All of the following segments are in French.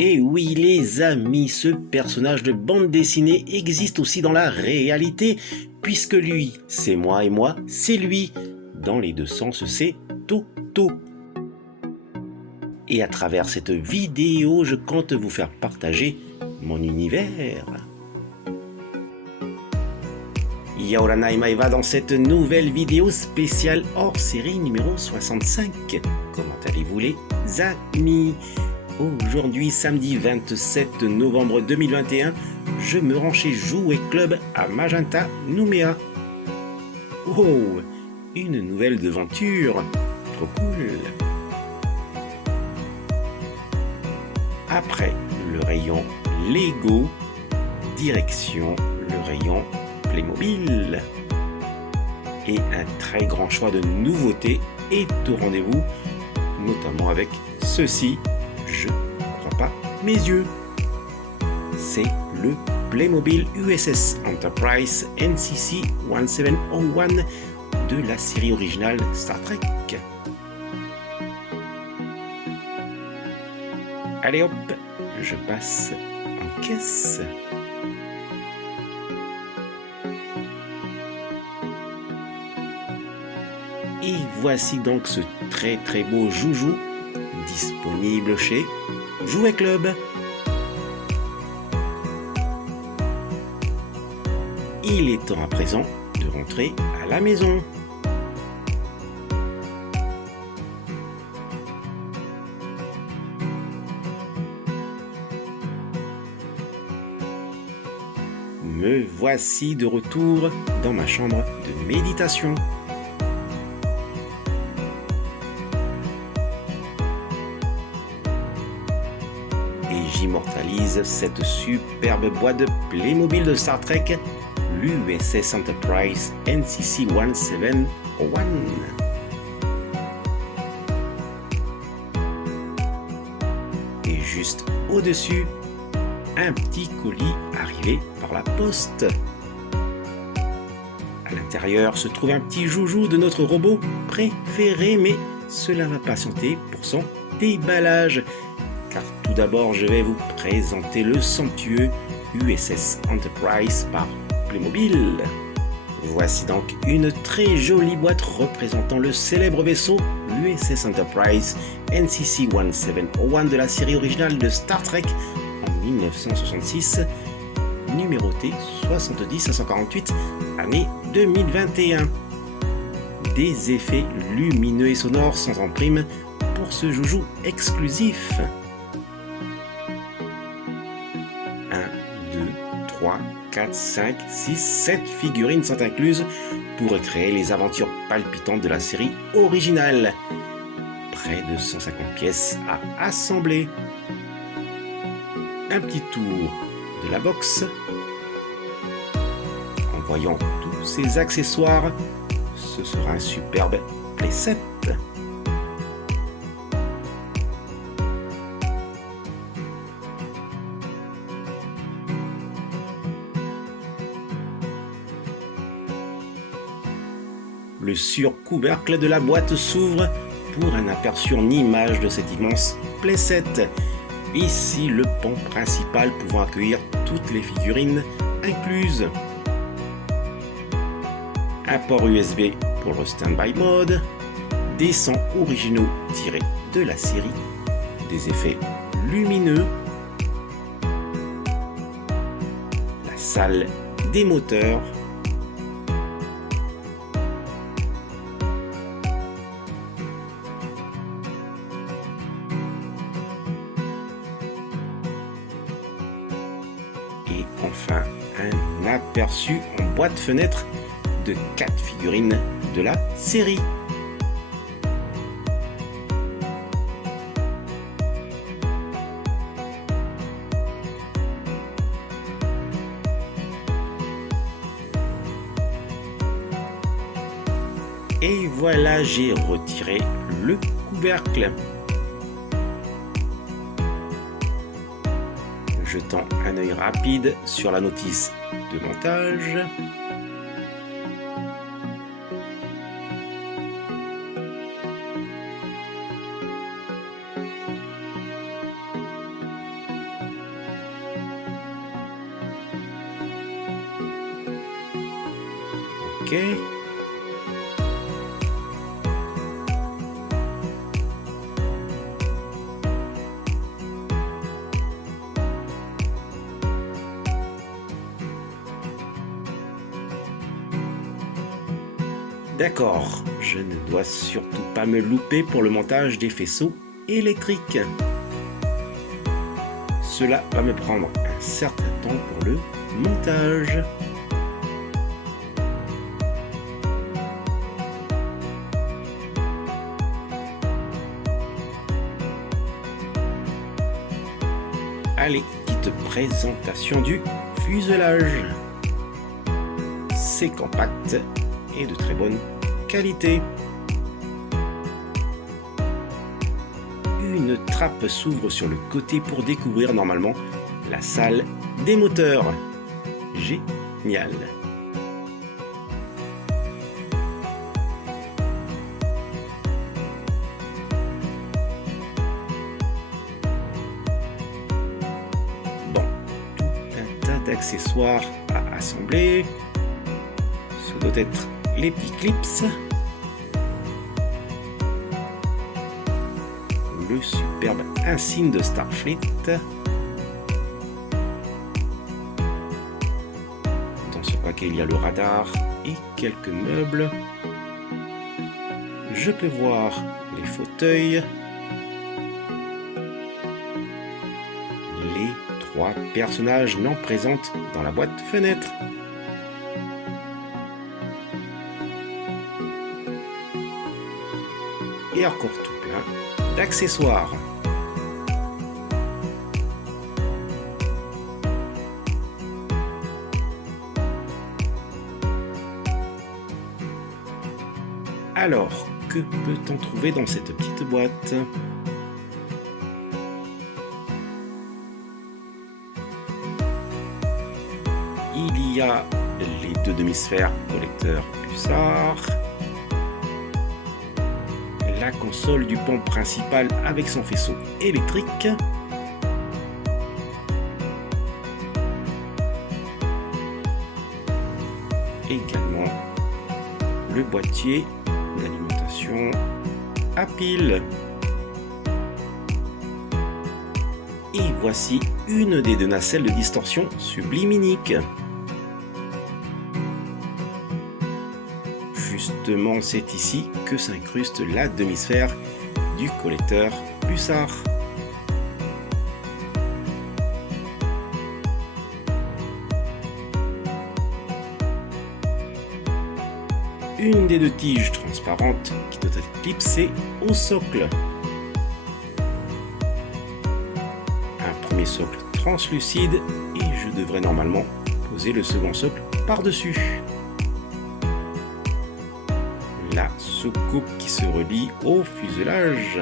Et oui les amis, ce personnage de bande dessinée existe aussi dans la réalité, puisque lui, c'est moi et moi, c'est lui. Dans les deux sens, c'est Toto. Et à travers cette vidéo, je compte vous faire partager mon univers. Yaorana Maeva dans cette nouvelle vidéo spéciale hors série numéro 65. Comment allez-vous les amis? Aujourd'hui, samedi 27 novembre 2021, je me rends chez Jouet Club à Magenta, Nouméa. Oh, une nouvelle devanture, trop cool. Après le rayon Lego, direction le rayon Playmobil. Et un très grand choix de nouveautés est au rendez-vous, notamment avec ceci. Je ne crois pas mes yeux. C'est le Playmobil USS Enterprise NCC 1701 de la série originale Star Trek. Allez hop, je passe en caisse. Et voici donc ce très beau joujou disponible chez Jouet Club. Il est temps à présent de rentrer à la maison. Me voici de retour dans ma chambre de méditation. Et j'immortalise cette superbe boîte de Playmobil de Star Trek, l'USS Enterprise NCC 1701. Et juste au-dessus, un petit colis arrivé par la poste. À l'intérieur se trouve un petit joujou de notre robot préféré, mais cela va patienter pour son déballage. Car tout d'abord, je vais vous présenter le somptueux USS Enterprise par Playmobil. Voici donc une très jolie boîte représentant le célèbre vaisseau l'USS Enterprise NCC 1701 de la série originale de Star Trek en 1966, numéroté 70 à 148, année 2021. Des effets lumineux et sonores sans en prime pour ce joujou exclusif. 1, 2, 3, 4, 5, 6, 7 figurines sont incluses pour recréer les aventures palpitantes de la série originale. Près de 150 pièces à assembler. Un petit tour de la box. En voyant tous ces accessoires, ce sera un superbe playset. Le surcouvercle de la boîte s'ouvre pour un aperçu en image de cet immense playset. Ici, le pont principal pouvant accueillir toutes les figurines incluses. Un port USB pour le standby mode, des sons originaux tirés de la série, des effets lumineux, la salle des moteurs, et enfin un aperçu en boîte fenêtre de 4 figurines de la série. Et voilà, j'ai retiré le couvercle. Jetant un œil rapide sur la notice de montage. Ok. D'accord, je ne dois surtout pas me louper pour le montage des faisceaux électriques. Cela va me prendre un certain temps pour le montage. Allez, petite présentation du fuselage. C'est compact et de très bonne qualité. Une trappe s'ouvre sur le côté pour découvrir normalement la salle des moteurs. Génial. Bon, tout un tas d'accessoires à assembler. Ce doit être les petits clips. Le superbe insigne de Starfleet. Dans ce paquet, il y a le radar et quelques meubles. Je peux voir les fauteuils. Les 3 personnages non présents dans la boîte fenêtre. Et encore tout plein d'accessoires. Alors, que peut-on trouver dans cette petite boîte ? Il y a les 2 demi-sphères collecteur pulsar, la console du pont principal avec son faisceau électrique, également le boîtier d'alimentation à pile. Et voici une des 2 nacelles de distorsion sublimique. Justement, c'est ici que s'incruste la demi-sphère du collecteur pulsar. Une des 2 tiges transparentes qui doit être clipsée au socle. Un premier socle translucide et je devrais normalement poser le second socle par-dessus. La soucoupe qui se relie au fuselage.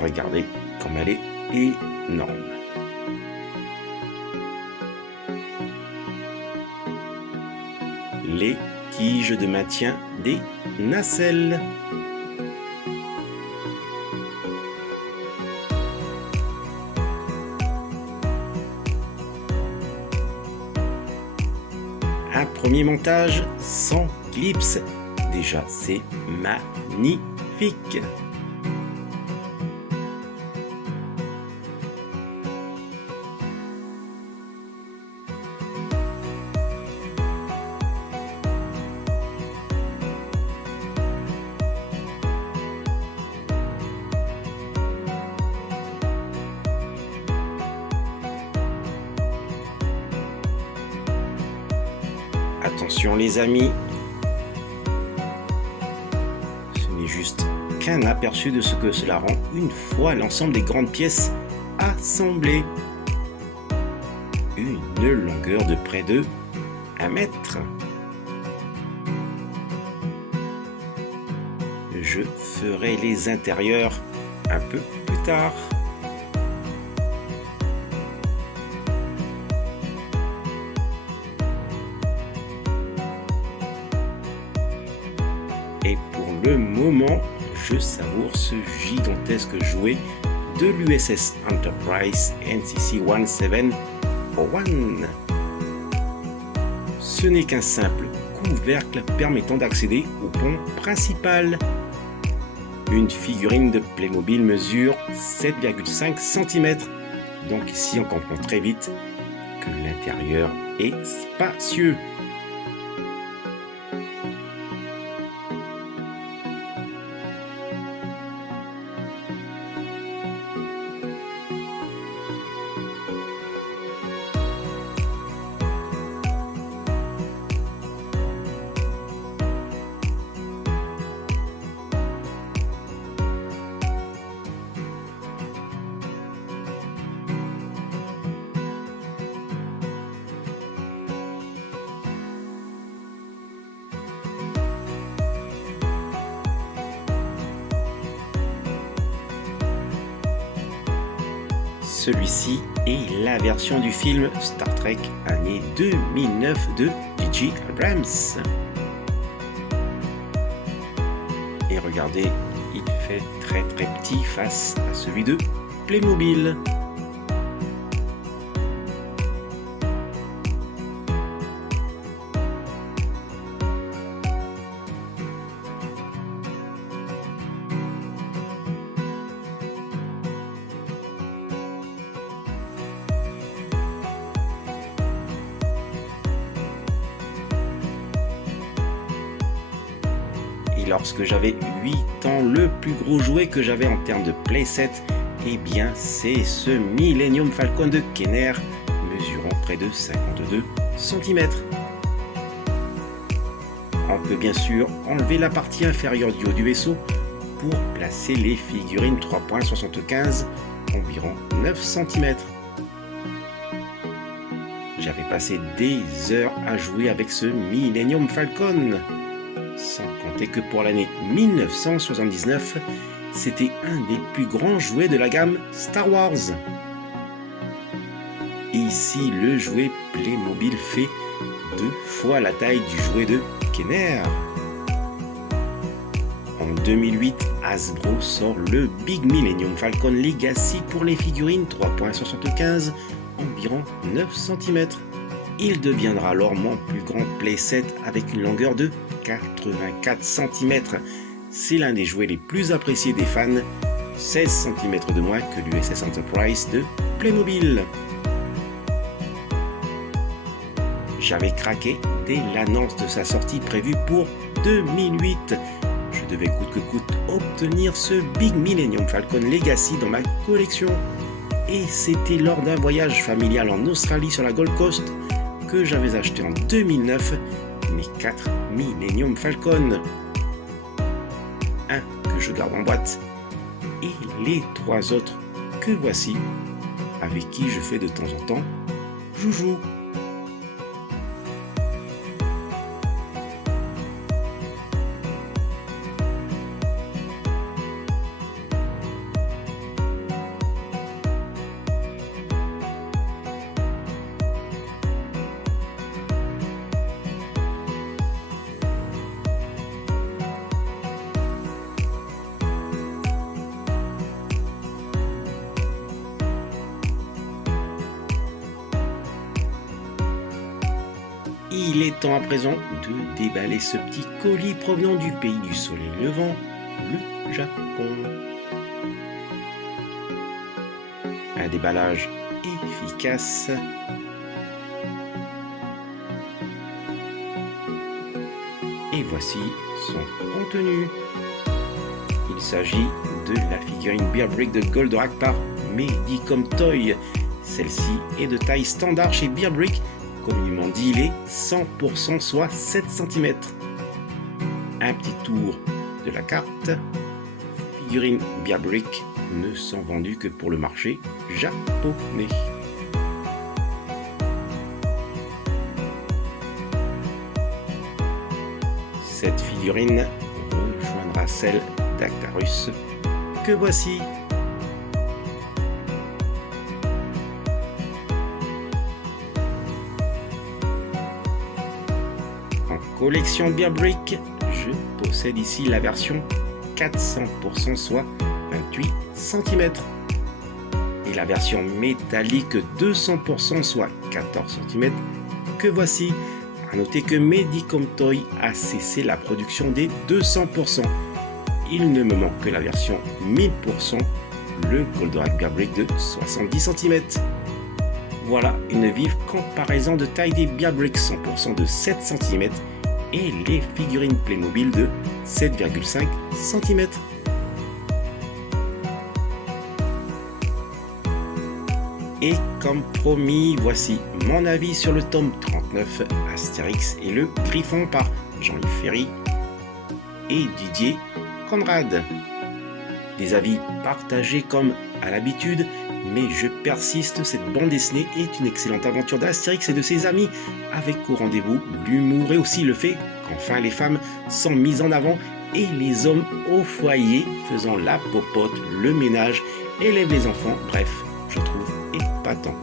Regardez comme elle est énorme. Les tiges de maintien des nacelles. Un premier montage sans clips. Déjà, c'est magnifique. Attention les amis, ce n'est juste qu'un aperçu de ce que cela rend une fois l'ensemble des grandes pièces assemblées. Une longueur de près de 1 mètre. Je ferai les intérieurs un peu plus tard. Et pour le moment, je savoure ce gigantesque jouet de l'USS Enterprise NCC-1701. Ce n'est qu'un simple couvercle permettant d'accéder au pont principal. Une figurine de Playmobil mesure 7,5 cm. Donc ici on comprend très vite que l'intérieur est spacieux. Celui-ci est la version du film Star Trek année 2009 de J.J. Abrams. Et regardez, il fait très petit face à celui de Playmobil. Lorsque j'avais 8 ans, le plus gros jouet que j'avais en termes de playset, eh bien c'est ce Millennium Falcon de Kenner, mesurant près de 52 cm. On peut bien sûr enlever la partie inférieure du haut du vaisseau pour placer les figurines 3.75, environ 9 cm. J'avais passé des heures à jouer avec ce Millennium Falcon. Sans compter que pour l'année 1979, c'était un des plus grands jouets de la gamme Star Wars. Ici, le jouet Playmobil fait 2 fois la taille du jouet de Kenner. En 2008, Hasbro sort le Big Millennium Falcon Legacy pour les figurines 3.75, environ 9 cm. Il deviendra alors mon plus grand playset avec une longueur de 84 cm. C'est l'un des jouets les plus appréciés des fans, 16 cm de moins que l'USS Enterprise de Playmobil. J'avais craqué dès l'annonce de sa sortie prévue pour 2008. Je devais coûte que coûte obtenir ce Big Millennium Falcon Legacy dans ma collection. Et c'était lors d'un voyage familial en Australie sur la Gold Coast que j'avais acheté en 2009 mes 4 Millennium Falcon. Un que je garde en boîte et les 3 autres que voici, avec qui je fais de temps en temps joujou. Il est temps à présent de déballer ce petit colis provenant du pays du soleil levant, le Japon. Un déballage efficace. Et voici son contenu. Il s'agit de la figurine Bear Brick de Goldorak par Medicom Toy. Celle-ci est de taille standard chez Bear Brick. Comme ils m'ont dit, il est 100%, soit 7 cm. Un petit tour de la carte. Les figurines Bear Brick ne sont vendues que pour le marché japonais. Cette figurine rejoindra celle d'Actarus que voici. Collection Bear Brick, je possède ici la version 400%, soit 28 cm. Et la version métallique 200%, soit 14 cm, que voici. A noter que Medicom Toy a cessé la production des 200%. Il ne me manque que la version 1000%, le Goldorak Bear Brick de 70 cm. Voilà une vive comparaison de taille des Bear Bricks 100% de 7 cm et les figurines Playmobil de 7,5 cm. Et comme promis, voici mon avis sur le tome 39 Astérix et le Griffon par Jean-Yves Ferry et Didier Conrad. Des avis partagés comme à l'habitude, mais je persiste, cette bande dessinée est une excellente aventure d'Astérix et de ses amis, avec au rendez-vous l'humour et aussi le fait qu'enfin les femmes sont mises en avant et les hommes au foyer faisant la popote, le ménage, élèvent les enfants, bref, je trouve épatant.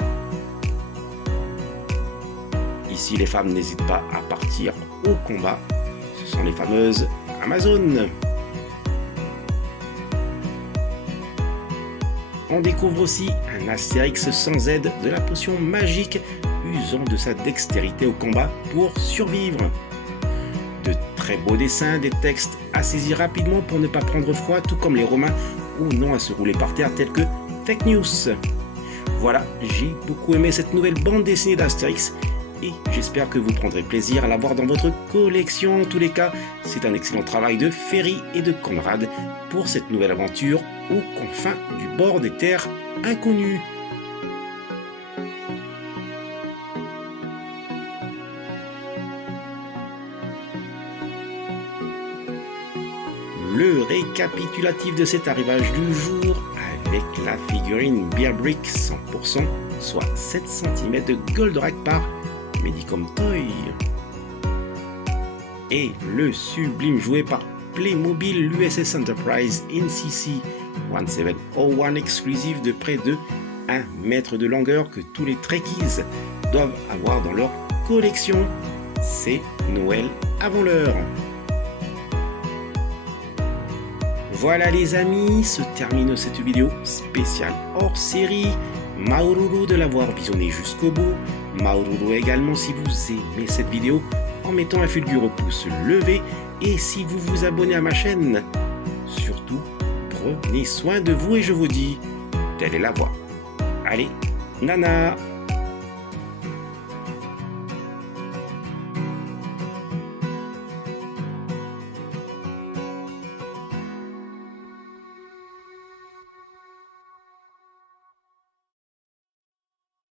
Ici les femmes n'hésitent pas à partir au combat, ce sont les fameuses Amazones. On découvre aussi un Astérix sans aide de la potion magique, usant de sa dextérité au combat pour survivre. De très beaux dessins, des textes à saisir rapidement pour ne pas prendre froid, tout comme les Romains, ou non à se rouler par terre tels que Fake News. Voilà, j'ai beaucoup aimé cette nouvelle bande dessinée d'Astérix et j'espère que vous prendrez plaisir à la voir dans votre collection. En tous les cas, c'est un excellent travail de Ferry et de Conrad pour cette nouvelle aventure aux confins du bord des terres inconnues. Le récapitulatif de cet arrivage du jour avec la figurine Bear Brick 100%, soit 7 cm de Goldorak par Medicom Toy. Et le sublime jouet par Playmobil l'USS Enterprise NCC 1701 exclusif de près de 1 mètre de longueur que tous les Trekkies doivent avoir dans leur collection. C'est Noël avant l'heure. Voilà les amis, se termine cette vidéo spéciale hors série. Maoruru de l'avoir visionné jusqu'au bout. Maoruru également si vous aimez cette vidéo en mettant un fulgureux pouce levé et si vous vous abonnez à ma chaîne. Surtout, prenez soin de vous et je vous dis, telle est la voie. Allez, nana!